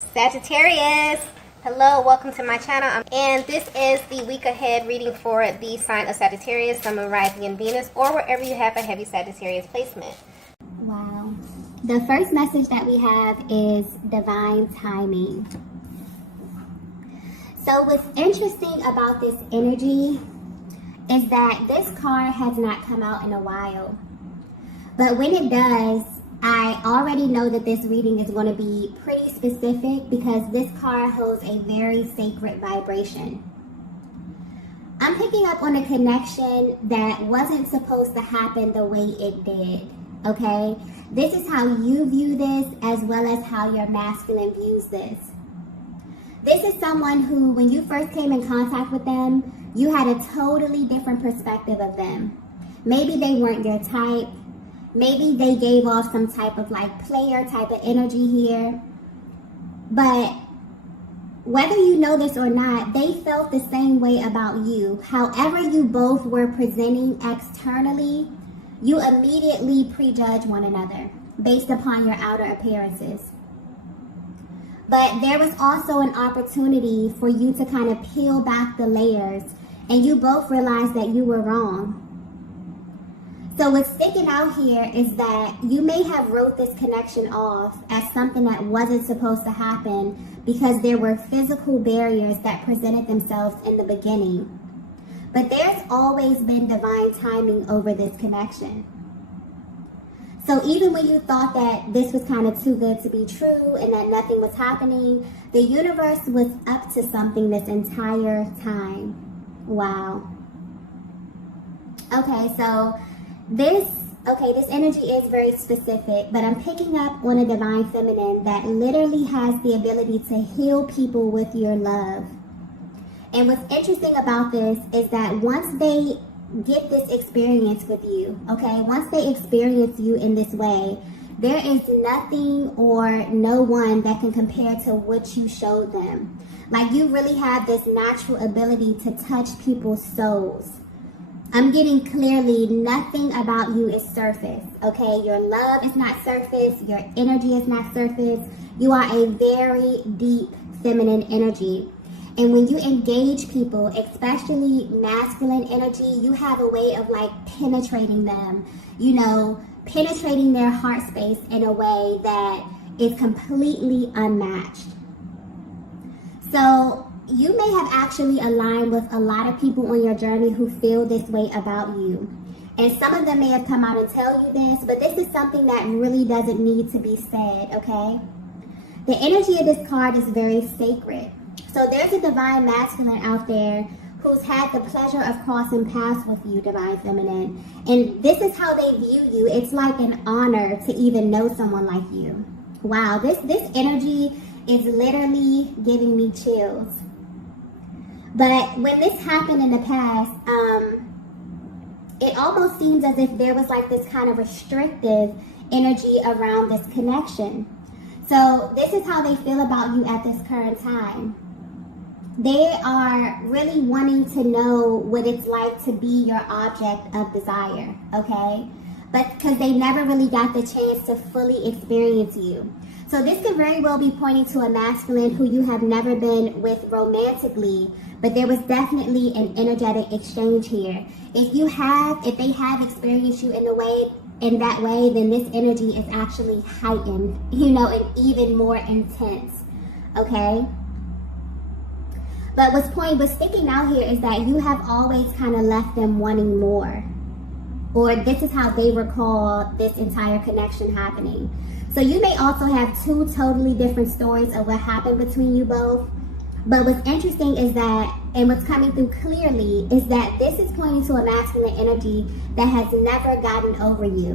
Sagittarius, hello, welcome to my channel, and this is the week ahead reading for the sign of Sagittarius, Sun, Moon, Rising, and Venus, or wherever you have a heavy Sagittarius placement. Wow. The first message that we have is divine timing. So what's interesting about this energy is that this card has not come out in a while. But when it does, I already know that this reading is going to be pretty specific because this card holds a very sacred vibration. I'm picking up on a connection that wasn't supposed to happen the way it did, okay? This is how you view this as well as how your masculine views this. This is someone who, when you first came in contact with them, you had a totally different perspective of them. Maybe they weren't your type. Maybe they gave off some type of like player type of energy here. But whether you know this or not, they felt the same way about you. However you both were presenting externally, you immediately prejudge one another based upon your outer appearances. But there was also an opportunity for you to kind of peel back the layers, and you both realized that you were wrong. So what's sticking out here is that you may have wrote this connection off as something that wasn't supposed to happen because there were physical barriers that presented themselves in the beginning. But there's always been divine timing over this connection. So even when you thought that this was kind of too good to be true and that nothing was happening, the universe was up to something this entire time. Wow. Okay, so this energy is very specific, but I'm picking up on a divine feminine that literally has the ability to heal people with your love. And what's interesting about this is that once they get this experience with you, okay, once they experience you in this way, there is nothing or no one that can compare to what you showed them. Like, you really have this natural ability to touch people's souls. I'm getting clearly nothing about you is surface, okay? Your love is not surface. Your energy is not surface. You are a very deep feminine energy. And when you engage people, especially masculine energy, you have a way of like penetrating them, you know, penetrating their heart space in a way that is completely unmatched. So you may have actually aligned with a lot of people on your journey who feel this way about you. And some of them may have come out and tell you this, but this is something that really doesn't need to be said, okay? The energy of this card is very sacred. So there's a divine masculine out there who's had the pleasure of crossing paths with you, divine feminine. And this is how they view you. It's like an honor to even know someone like you. Wow, this energy is literally giving me chills. But when this happened in the past, it almost seems as if there was like this kind of restrictive energy around this connection. So this is how they feel about you at this current time. They are really wanting to know what it's like to be your object of desire, okay? But because they never really got the chance to fully experience you. So this could very well be pointing to a masculine who you have never been with romantically, but there was definitely an energetic exchange here. If they have experienced you in that way, then this energy is actually heightened, you know, and even more intense, okay? But what's sticking out here is that you have always kind of left them wanting more. Or this is how they recall this entire connection happening. So you may also have two totally different stories of what happened between you both. But what's interesting is that, and what's coming through clearly, is that this is pointing to a masculine energy that has never gotten over you.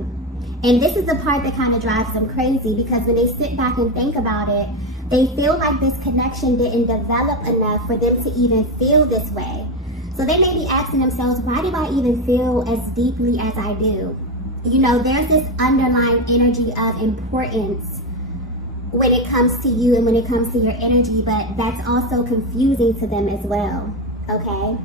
And this is the part that kind of drives them crazy, because when they sit back and think about it, they feel like this connection didn't develop enough for them to even feel this way. So they may be asking themselves, why do I even feel as deeply as I do? You know, there's this underlying energy of importance when it comes to you and when it comes to your energy, but that's also confusing to them as well, okay?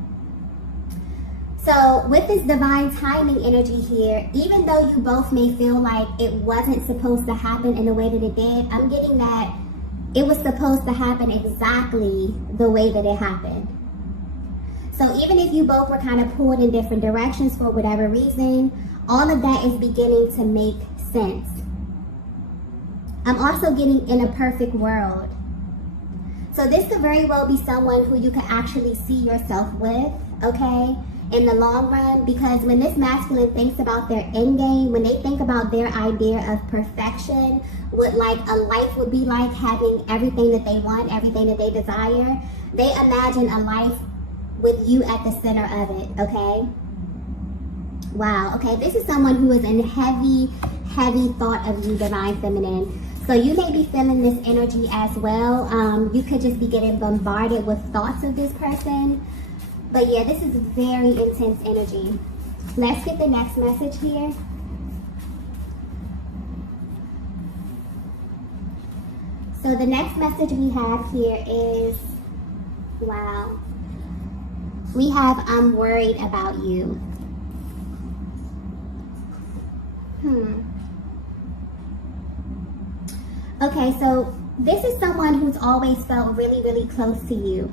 So with this divine timing energy here, even though you both may feel like it wasn't supposed to happen in the way that it did, I'm getting that it was supposed to happen exactly the way that it happened. So even if you both were kind of pulled in different directions for whatever reason, all of that is beginning to make sense. I'm also getting in a perfect world. So this could very well be someone who you could actually see yourself with, okay, in the long run, because when this masculine thinks about their end game, when they think about their idea of perfection, what like a life would be like, having everything that they want, everything that they desire, they imagine a life with you at the center of it, okay? Wow, okay, this is someone who is in heavy thought of you, divine feminine. So you may be feeling this energy as well. You could just be getting bombarded with thoughts of this person. But yeah, this is very intense energy. Let's get the next message here. So the next message we have here is, wow. We have, I'm worried about you. Okay, so this is someone who's always felt really close to you.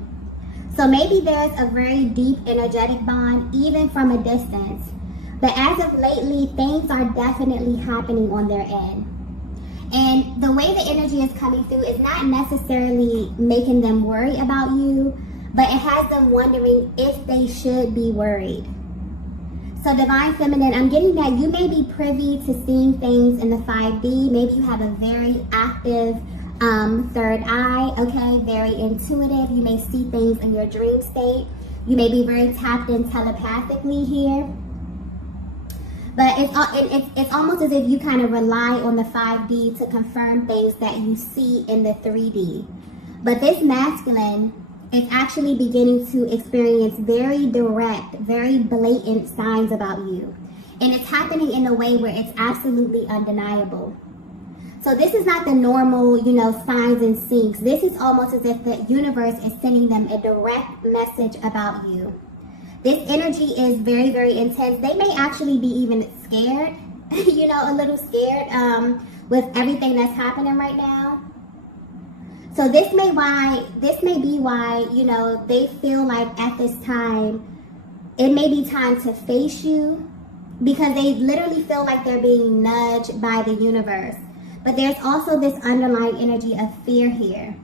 So maybe there's a very deep energetic bond, even from a distance. But as of lately, things are definitely happening on their end. And the way the energy is coming through is not necessarily making them worry about you, but it has them wondering if they should be worried. So divine feminine, I'm getting that you may be privy to seeing things in the 5D. Maybe you have a very active third eye, okay, very intuitive. You may see things in your dream state. You may be very tapped in telepathically here. But it's almost as if you kind of rely on the 5D to confirm things that you see in the 3D. But this masculine is actually beginning to experience very direct, very blatant signs about you. And it's happening in a way where it's absolutely undeniable. So this is not the normal, signs and syncs. This is almost as if the universe is sending them a direct message about you. This energy is very intense. They may actually be even scared, a little scared with everything that's happening right now. So this may be why, they feel like at this time, it may be time to face you, because they literally feel like they're being nudged by the universe. But there's also this underlying energy of fear here.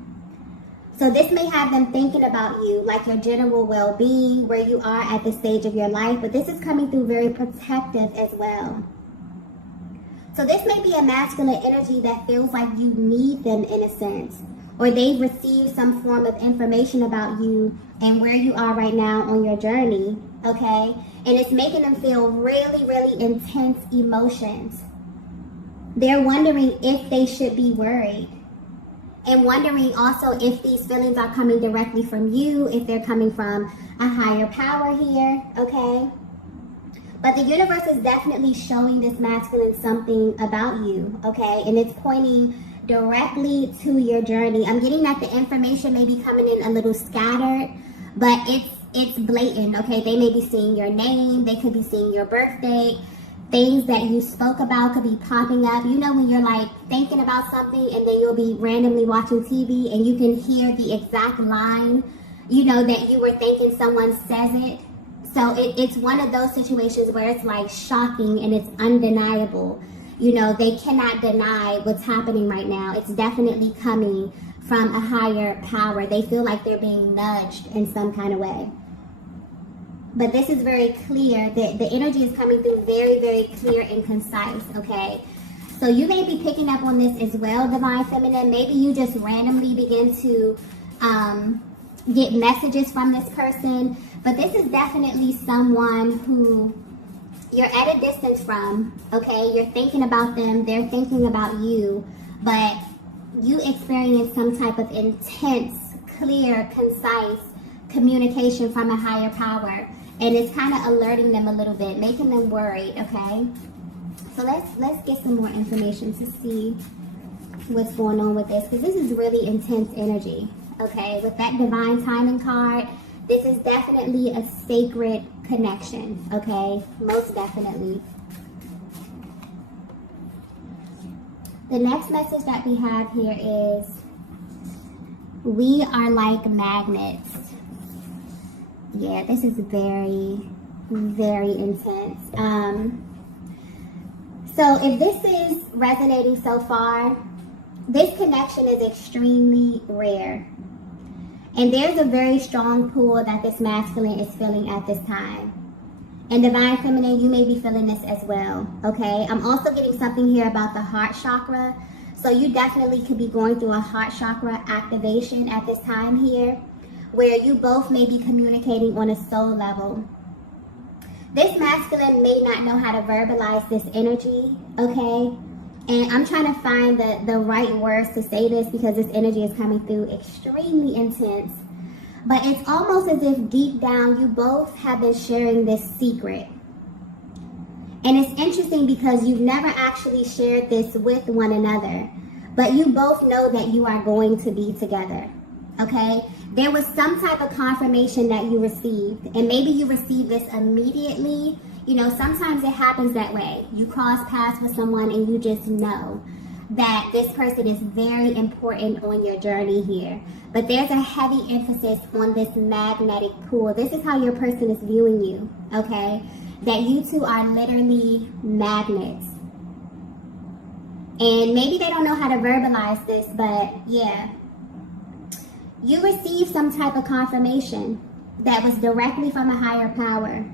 So this may have them thinking about you, like your general well-being, where you are at this stage of your life, but this is coming through very protective as well. So this may be a masculine energy that feels like you need them in a sense, or they've received some form of information about you and where you are right now on your journey, okay? And it's making them feel really intense emotions. They're wondering if they should be worried. And wondering also if these feelings are coming directly from you, if they're coming from a higher power here, okay? But the universe is definitely showing this masculine something about you, okay? And it's pointing directly to your journey. I'm getting that the information may be coming in a little scattered, but it's blatant, okay? They may be seeing your name, they could be seeing your birthday. Things that you spoke about could be popping up. When you're like thinking about something and then you'll be randomly watching TV and you can hear the exact line, that you were thinking someone says it. So it's one of those situations where it's like shocking and it's undeniable. They cannot deny what's happening right now. It's definitely coming from a higher power. They feel like they're being nudged in some kind of way. But this is very clear. The energy is coming through very clear and concise, okay? So you may be picking up on this as well, divine feminine. Maybe you just randomly begin to get messages from this person. But this is definitely someone who you're at a distance from, okay? You're thinking about them. They're thinking about you. But you experience some type of intense, clear, concise communication from a higher power. And it's kind of alerting them a little bit, making them worried, okay? So let's get some more information to see what's going on with this, because this is really intense energy, okay? With that divine timing card, this is definitely a sacred connection, okay? Most definitely. The next message that we have here is We are like magnets. Yeah, this is very, very intense. So if this is resonating so far, this connection is extremely rare. And there's a very strong pull that this masculine is feeling at this time. And divine feminine, you may be feeling this as well, okay? I'm also getting something here about the heart chakra. So you definitely could be going through a heart chakra activation at this time here, where you both may be communicating on a soul level. This masculine may not know how to verbalize this energy, okay? And I'm trying to find the right words to say this because this energy is coming through extremely intense. But it's almost as if deep down you both have been sharing this secret. And it's interesting because you've never actually shared this with one another. But you both know that you are going to be together, okay? There was some type of confirmation that you received. And maybe you received this immediately. You know, sometimes it happens that way. You cross paths with someone and you just know that this person is very important on your journey here. But there's a heavy emphasis on this magnetic pull. This is how your person is viewing you, okay? That you two are literally magnets. And maybe they don't know how to verbalize this, but yeah. You received some type of confirmation that was directly from a higher power.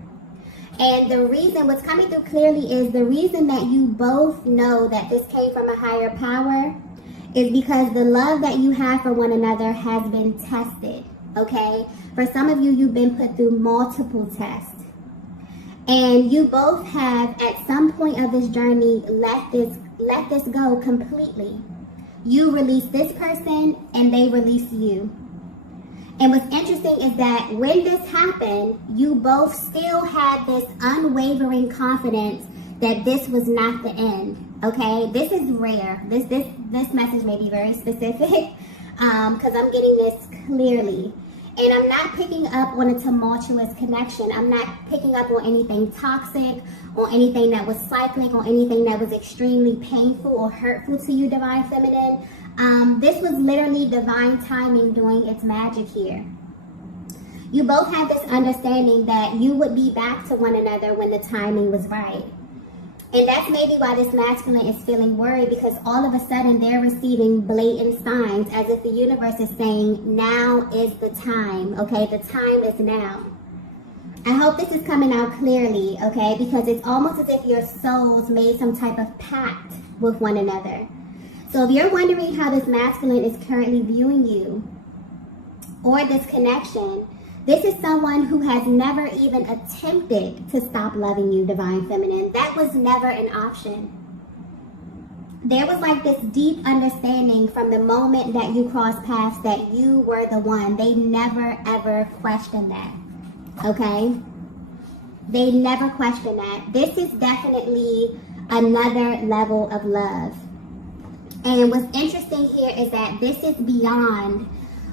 And the reason, what's coming through clearly is the reason that you both know that this came from a higher power is because the love that you have for one another has been tested, okay? For some of you, you've been put through multiple tests. And you both have, at some point of this journey, let this go completely. You release this person and they release you. And what's interesting is that when this happened, you both still had this unwavering confidence that this was not the end, okay? This is rare. This message may be very specific because I'm getting this clearly. And I'm not picking up on a tumultuous connection. I'm not picking up on anything toxic, or anything that was cyclic, or anything that was extremely painful or hurtful to you, divine feminine. This was literally divine timing doing its magic here. You both had this understanding that you would be back to one another when the timing was right. And that's maybe why this masculine is feeling worried, because all of a sudden they're receiving blatant signs as if the universe is saying, now is the time, okay? The time is now. I hope this is coming out clearly, okay? Because it's almost as if your souls made some type of pact with one another. So if you're wondering how this masculine is currently viewing you, or this connection, this is someone who has never even attempted to stop loving you, divine feminine. That was never an option. There was like this deep understanding from the moment that you crossed paths that you were the one. They never ever questioned that, okay? They never questioned that. This is definitely another level of love. And what's interesting here is that this is beyond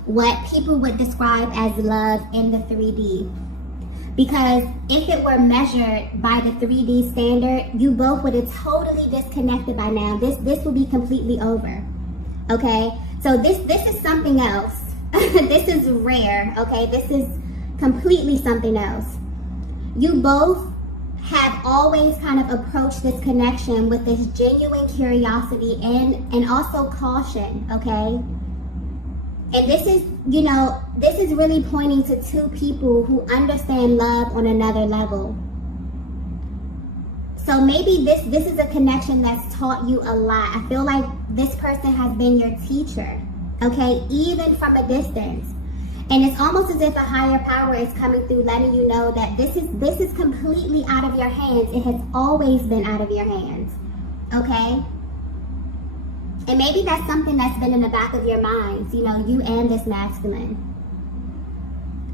what people would describe as love in the 3D. Because if it were measured by the 3D standard, you both would have totally disconnected by now. This would be completely over, okay? So this is something else. This is rare, okay? This is completely something else. You both have always kind of approached this connection with this genuine curiosity and also caution, okay? And this is, you know, this is really pointing to two people who understand love on another level. So maybe this is a connection that's taught you a lot. I feel like this person has been your teacher, okay, even from a distance. And it's almost as if a higher power is coming through, letting you know that this is completely out of your hands. It has always been out of your hands, okay? And maybe that's something that's been in the back of your minds, you know, you and this masculine.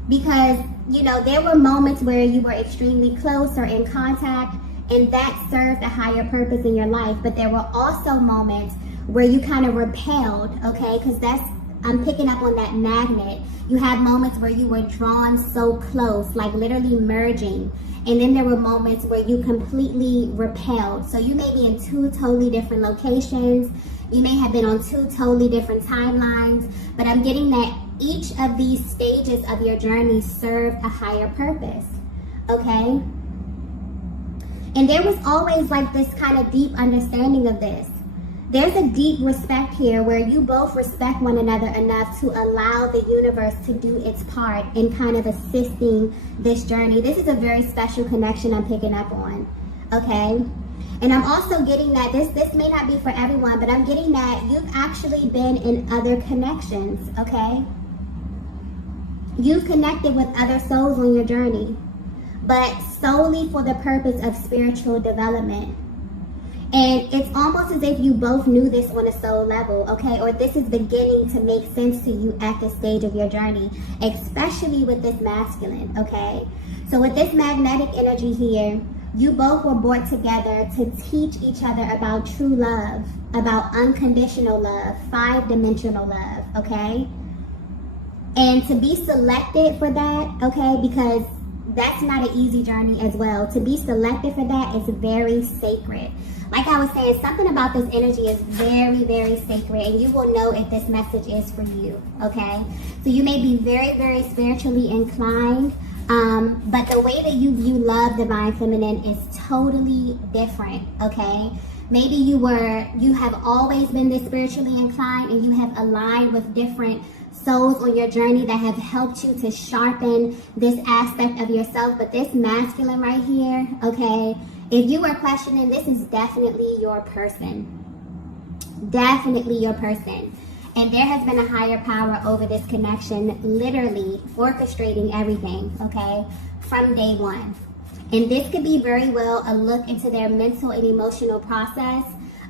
Because, you know, there were moments where you were extremely close or in contact, and that served a higher purpose in your life. But there were also moments where you kind of repelled, okay? Because I'm picking up on that magnet. You had moments where you were drawn so close, like literally merging. And then there were moments where you completely repelled. So you may be in two totally different locations. You may have been on two totally different timelines, but I'm getting that each of these stages of your journey serve a higher purpose, okay? And there was always like this kind of deep understanding of this. There's a deep respect here where you both respect one another enough to allow the universe to do its part in kind of assisting this journey. This is a very special connection I'm picking up on, okay? And I'm also getting that this may not be for everyone, but I'm getting that you've actually been in other connections, okay? You've connected with other souls on your journey, but solely for the purpose of spiritual development. And it's almost as if you both knew this on a soul level, okay? Or this is beginning to make sense to you at this stage of your journey, especially with this masculine, okay? So with this magnetic energy here, you both were brought together to teach each other about true love, about unconditional love, 5-dimensional love, okay? And to be selected for that, okay, because that's not an easy journey as well. To be selected for that is very sacred. Like I was saying, something about this energy is very, very sacred, and you will know if this message is for you, okay? So you may be very, very spiritually inclined, but the way that you view love, divine feminine, is totally different, okay? Maybe you have always been this spiritually inclined, and you have aligned with different souls on your journey that have helped you to sharpen this aspect of yourself. But this masculine right here, okay, if you are questioning, this is definitely your person. Definitely your person. And there has been a higher power over this connection, literally orchestrating everything, okay, from day one. And this could be very well a look into their mental and emotional process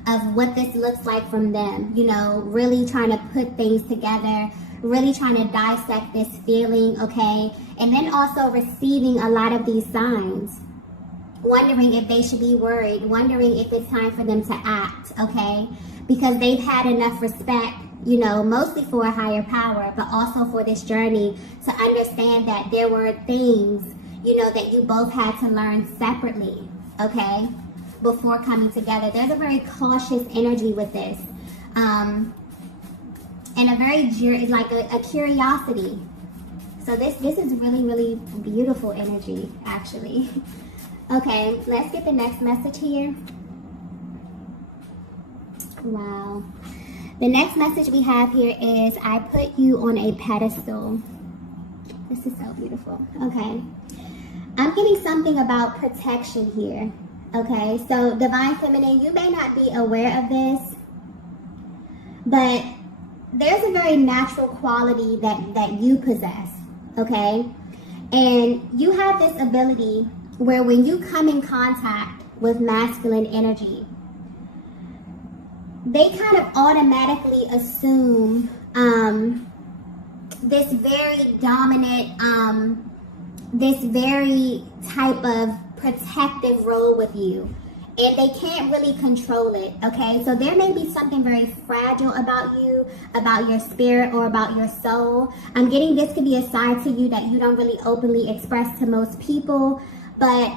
of what this looks like from them. You know, really trying to put things together, really trying to dissect this feeling, okay? And then also receiving a lot of these signs. Wondering if they should be worried, wondering if it's time for them to act, okay? Because they've had enough respect, you know, mostly for a higher power, but also for this journey to understand that there were things, you know, that you both had to learn separately, okay, before coming together. There's a very cautious energy with this, and a very, like a curiosity. So this is really, really beautiful energy, actually. Okay, let's get the next message here. Wow. The next message we have here is, I put you on a pedestal. This is so beautiful. Okay. I'm getting something about protection here. Okay, so divine feminine, you may not be aware of this, but there's a very natural quality that you possess. Okay, and you have this ability where when you come in contact with masculine energy, they kind of automatically assume this very dominant, this very type of protective role with you. And they can't really control it, okay? So there may be something very fragile about you, about your spirit, or about your soul. I'm getting this could be a side to you that you don't really openly express to most people, but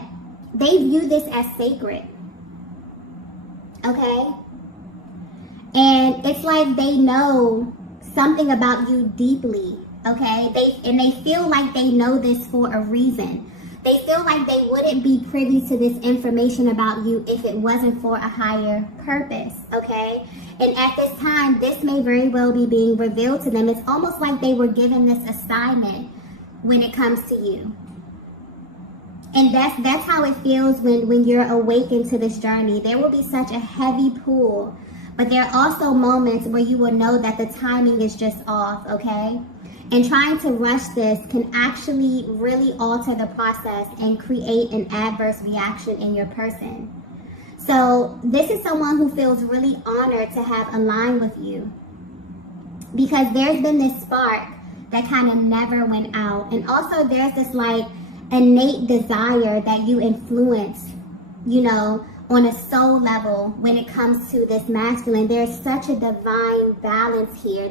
they view this as sacred, okay? And it's like they know something about you deeply, okay? They feel like they know this for a reason. They feel like they wouldn't be privy to this information about you if it wasn't for a higher purpose, okay? And at this time, this may very well be being revealed to them. It's almost like they were given this assignment when it comes to you. And that's how it feels when you're awakened to this journey. There will be such a heavy pull, but there are also moments where you will know that the timing is just off, okay? And trying to rush this can actually really alter the process and create an adverse reaction in your person. So this is someone who feels really honored to have aligned with you, because there's been this spark that kind of never went out. And also there's this like innate desire that you influence, you know, on a soul level when it comes to this masculine. There's such a divine balance here.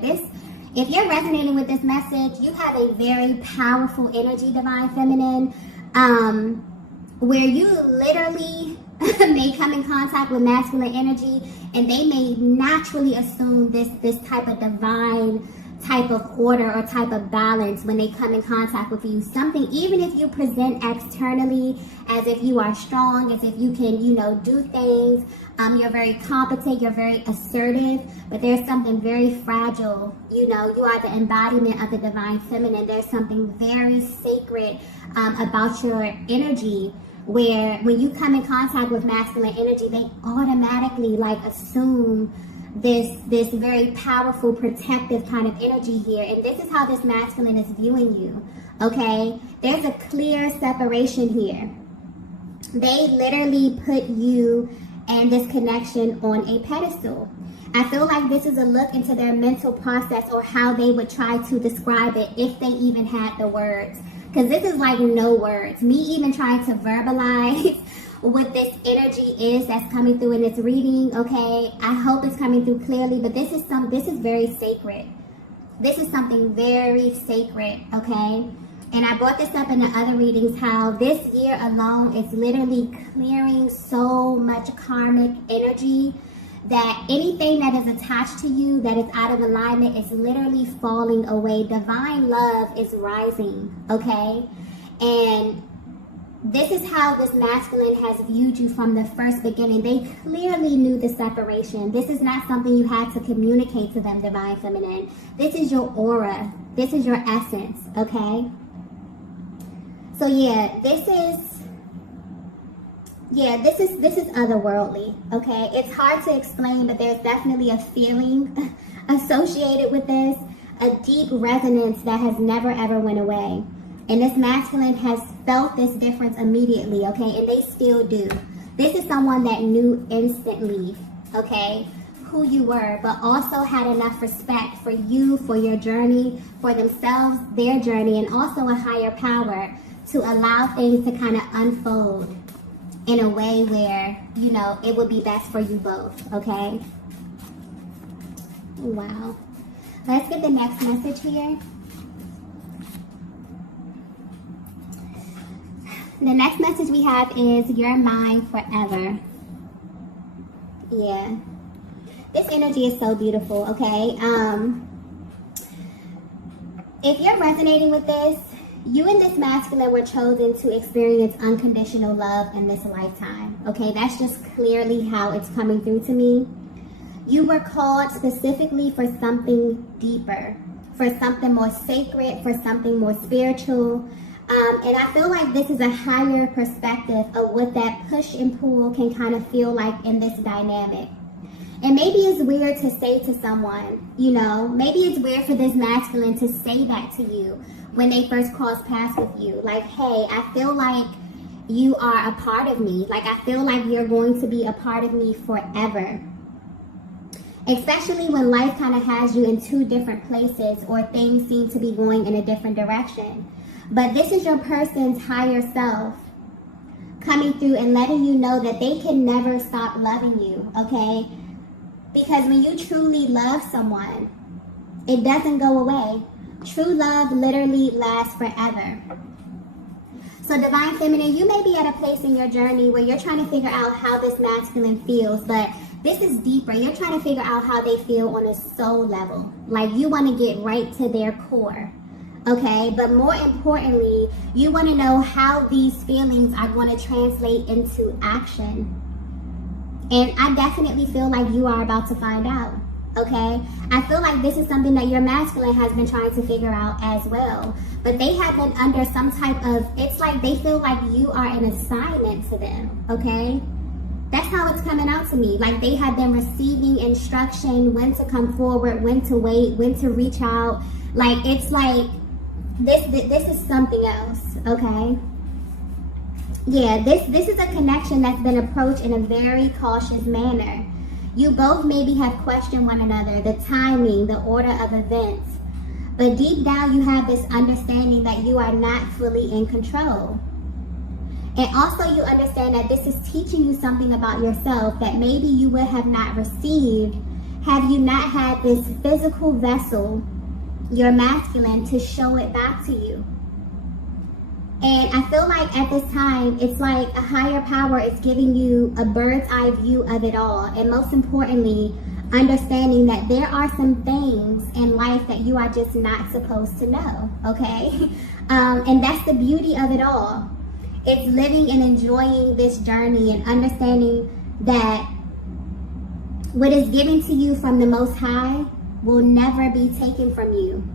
If you're resonating with this message, you have a very powerful energy, divine feminine, where you literally may come in contact with masculine energy and they may naturally assume this type of divine type of order or type of balance when they come in contact with you. Something, even if you present externally as if you are strong, as if you can, do things, you're very competent, you're very assertive, but there's something very fragile. You are the embodiment of the divine feminine. There's something very sacred about your energy, where when you come in contact with masculine energy, they automatically assume this very powerful, protective kind of energy here. And this is how this masculine is viewing you, okay? There's a clear separation here. They literally put you and this connection on a pedestal. I feel like this is a look into their mental process, or how they would try to describe it if they even had the words. Because this is no words. Me even trying to verbalize what this energy is that's coming through in this reading, okay? I hope it's coming through clearly, but this is very sacred. This is something very sacred, okay? And I brought this up in the other readings, how this year alone is literally clearing so much karmic energy, that anything that is attached to you that is out of alignment is literally falling away. Divine love is rising, okay? And this is how this masculine has viewed you from the first beginning. They clearly knew the separation. This is not something you had to communicate to them, divine feminine. This is your aura. This is your essence, okay? So this is otherworldly, okay? It's hard to explain, but there's definitely a feeling associated with this, a deep resonance that has never ever went away. And this masculine has felt this difference immediately, okay? And they still do. This is someone that knew instantly, okay, who you were, but also had enough respect for you, for your journey, for themselves, their journey, and also a higher power to allow things to kind of unfold in a way where, it would be best for you both, okay? Wow. Let's get the next message here. The next message we have is, you're mine forever. Yeah. This energy is so beautiful, okay? If you're resonating with this, you and this masculine were chosen to experience unconditional love in this lifetime, okay? That's just clearly how it's coming through to me. You were called specifically for something deeper, for something more sacred, for something more spiritual. And I feel like this is a higher perspective of what that push and pull can kind of feel like in this dynamic. And maybe it's weird to say to someone, maybe it's weird for this masculine to say that to you when they first cross paths with you. Like, hey, I feel like you are a part of me. Like, I feel like you're going to be a part of me forever. Especially when life kind of has you in two different places, or things seem to be going in a different direction. But this is your person's higher self coming through and letting you know that they can never stop loving you, okay? Because when you truly love someone, it doesn't go away. True love literally lasts forever. So divine feminine, you may be at a place in your journey where you're trying to figure out how this masculine feels, but this is deeper. You're trying to figure out how they feel on a soul level. Like, you want to get right to their core. Okay, but more importantly, you want to know how these feelings are going to translate into action. And I definitely feel like you are about to find out. Okay, I feel like this is something that your masculine has been trying to figure out as well. But they have been under some type of, it's like they feel like you are an assignment to them. Okay, that's how it's coming out to me. Like, they have been receiving instruction, when to come forward, when to wait, when to reach out. Like, it's like, this is something else, okay? Yeah, this is a connection that's been approached in a very cautious manner. You both maybe have questioned one another, the timing, the order of events. But deep down, you have this understanding that you are not fully in control. And also you understand that this is teaching you something about yourself that maybe you would have not received had you not had this physical vessel, your masculine, to show it back to you. And I feel like at this time, it's like a higher power is giving you a bird's eye view of it all. And most importantly, understanding that there are some things in life that you are just not supposed to know, okay? And that's the beauty of it all. It's living and enjoying this journey and understanding that what is given to you from the Most High will never be taken from you.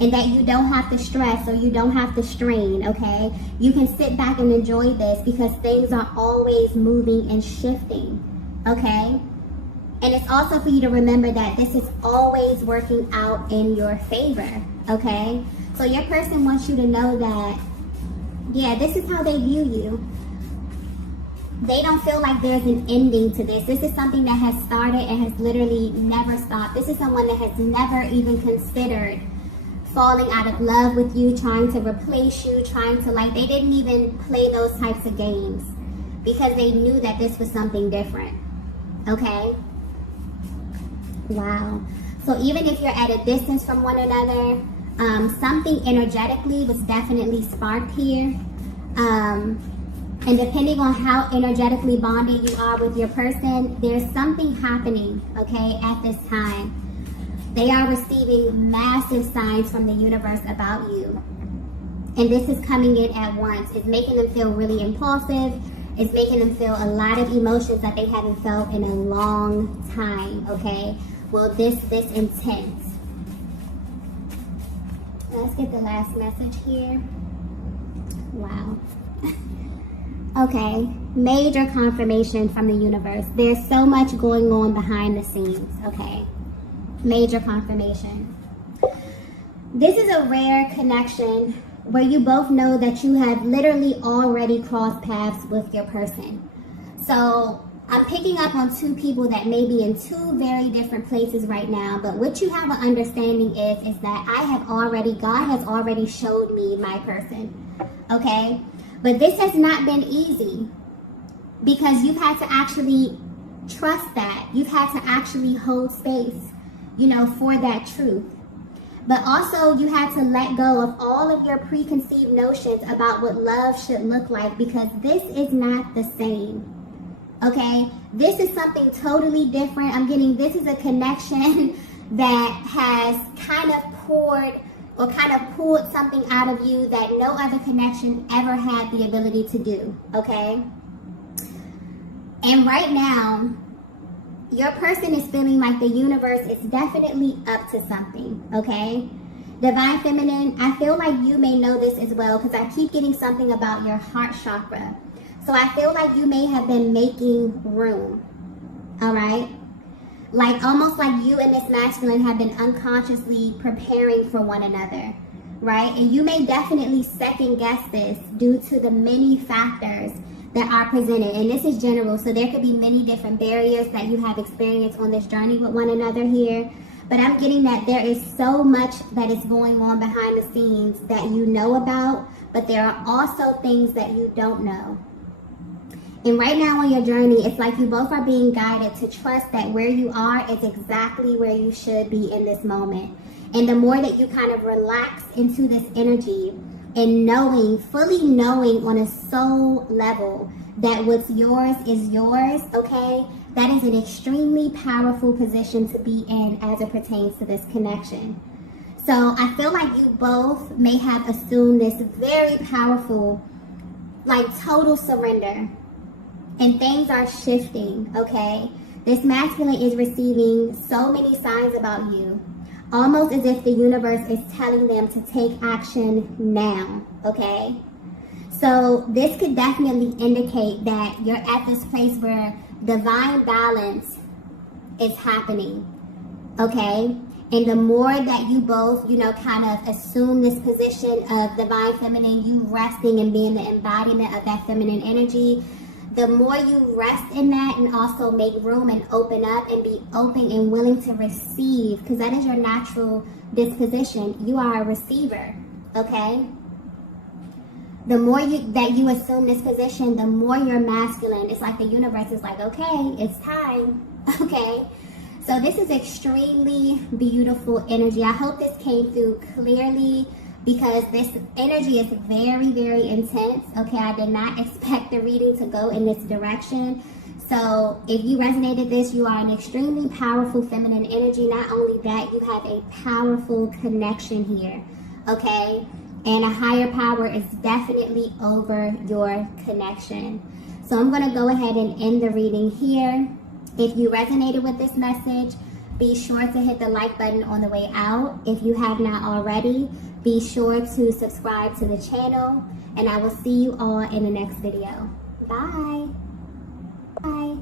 And that you don't have to stress or you don't have to strain, okay? You can sit back and enjoy this because things are always moving and shifting, okay? And it's also for you to remember that this is always working out in your favor, okay? So your person wants you to know that, yeah, this is how they view you. They don't feel like there's an ending to this. This is something that has started and has literally never stopped. This is someone that has never even considered falling out of love with you, trying to replace you, trying to they didn't even play those types of games because they knew that this was something different, okay? Wow. So even if you're at a distance from one another, something energetically was definitely sparked here. And depending on how energetically bonded you are with your person, there's something happening, okay, at this time. They are receiving massive signs from the universe about you. And this is coming in at once. It's making them feel really impulsive. It's making them feel a lot of emotions that they haven't felt in a long time, okay? Well, this intense. Let's get the last message here. Wow. Okay, major confirmation from the universe. There's so much going on behind the scenes, okay? Major confirmation. This is a rare connection where you both know that you have literally already crossed paths with your person. So I'm picking up on two people that may be in two very different places right now, but what you have an understanding is that God has already showed me my person, okay? But this has not been easy because you've had to actually trust that. You've had to actually hold space, for that truth. But also you had to let go of all of your preconceived notions about what love should look like because this is not the same. Okay? This is something totally different. This is a connection that has kind of pulled something out of you that no other connection ever had the ability to do. Okay? And right now, your person is feeling like the universe is definitely up to something, okay? Divine Feminine, I feel like you may know this as well because I keep getting something about your heart chakra. So I feel like you may have been making room, all right? Almost like you and this masculine have been unconsciously preparing for one another, right? And you may definitely second guess this due to the many factors that are presented, and this is general, so there could be many different barriers that you have experienced on this journey with one another here, but I'm getting that there is so much that is going on behind the scenes that you know about, but there are also things that you don't know. And right now on your journey, it's like you both are being guided to trust that where you are is exactly where you should be in this moment. And the more that you kind of relax into this energy, and fully knowing on a soul level that what's yours is yours, okay? That is an extremely powerful position to be in as it pertains to this connection. So I feel like you both may have assumed this very powerful, total surrender. And things are shifting, okay? This masculine is receiving so many signs about you. Almost as if the universe is telling them to take action now, okay? So this could definitely indicate that you're at this place where divine balance is happening, okay? And the more that you both, kind of assume this position of divine feminine, you resting and being the embodiment of that feminine energy, the more you rest in that and also make room and open up and be open and willing to receive, because that is your natural disposition. You are a receiver, okay? The more that you assume this position, the more you're masculine. It's like the universe is like, okay, it's time, okay? So this is extremely beautiful energy. I hope this came through clearly. because this energy is very, very intense. Okay, I did not expect the reading to go in this direction. So if you resonated this, you are an extremely powerful feminine energy. Not only that, you have a powerful connection here, okay? And a higher power is definitely over your connection. So I'm going to go ahead and end the reading here. If you resonated with this message, be sure to hit the like button on the way out. If you have not already, be sure to subscribe to the channel. And I will see you all in the next video. Bye. Bye.